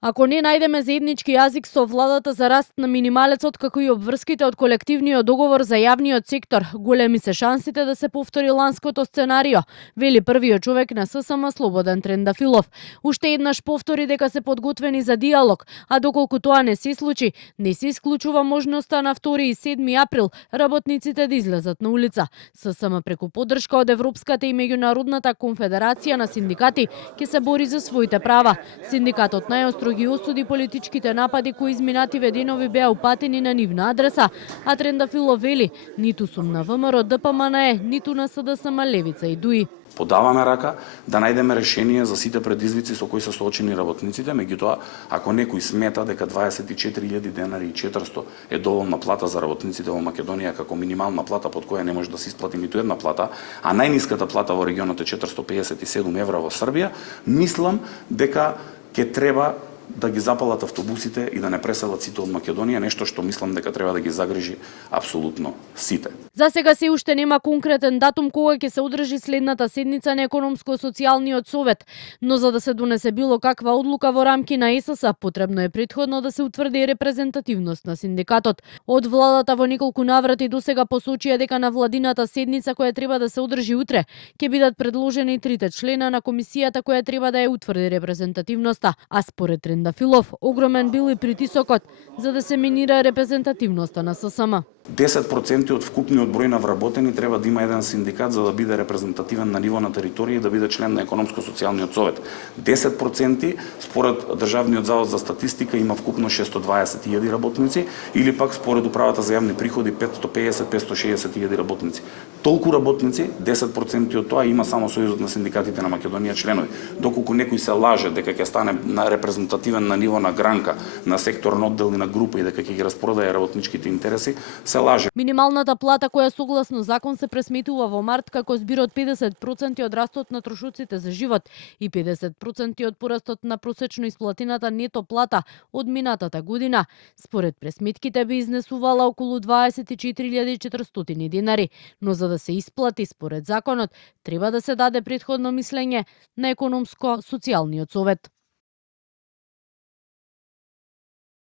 Ако не најдеме заеднички јазик со владата за раст на минималецот, како и обврските од колективниот договор за јавниот сектор, големи се шансите да се повтори ланското сценарио, вели првиот човек на ССМ Слободан Трендафилов. Уште еднаш повтори дека се подготвени за диалог, а доколку тоа не се случи, не се исклучува можноста на 2 и 7 април работниците да излезат на улица. ССМ преку поддршка од Европската и Меѓународната конфедерација на синдикати ќе се бори за своите права. Синдикатот најостро ги осуди политичките напади кои изминативе денови беа упатени на нивна адреса, а Трендафилов вели: ниту сум на ВМРО, ДПМНЕ, ниту на СДСМ, Левица и ДУИ. Подаваме рака да најдеме решение за сите предизвици со кои се соочени работниците, меѓутоа, ако некој смета дека 24.000 денари и 400 е доволна плата за работниците во Македонија како минимална плата под која не може да се исплати ниту една плата, а најниската плата во регионот е 457 евра во Србија, мислам дека ќе треба да ги запалат автобусите и да не преселат сите од Македонија, нешто што мислам дека треба да ги загрижи апсолутно сите. За сега се уште нема конкретен датум кога ќе се одржи следната седница на Економско-социјалниот совет, но за да се донесе било каква одлука во рамки на ЕСС, потребно е претходно да се утврди репрезентативност на синдикатот. Од владата во неколку наврати досега посочија дека на владината седница која треба да се одржи утре ќе бидат предложени 3 члена на комисијата која треба да ја утврди репрезентативноста, а според Трендафилов огромен бил и притисокот за да се минира репрезентативноста на ССМ. 10% од вкупниот број на вработени треба да има еден синдикат за да биде репрезентативен на ниво на територија и да биде член на Економско-социјалниот совет. 10% според Државниот завод за статистика има вкупно 620.000 работници или пак според Управата за јавни приходи 550-560.000 работници. Толку работници, 10% од тоа има само Сојузот на синдикатите на Македонија членови. Доколку некој се лаже дека ќе стане на репрезентативен на ниво на гранка, на секторен оддел и на група и дека ќе ги распродае работничките интереси, се лаже. Минималната плата која согласно закон се пресметува во март како збир од 50% од растот на трошоците за живот и 50% од порастот на просечно исплатената нето плата од минатата година. Според пресметките би изнесувала околу 24.400 денари, но за да се исплати според законот треба да се даде претходно мислење на Економско-социјалниот совет.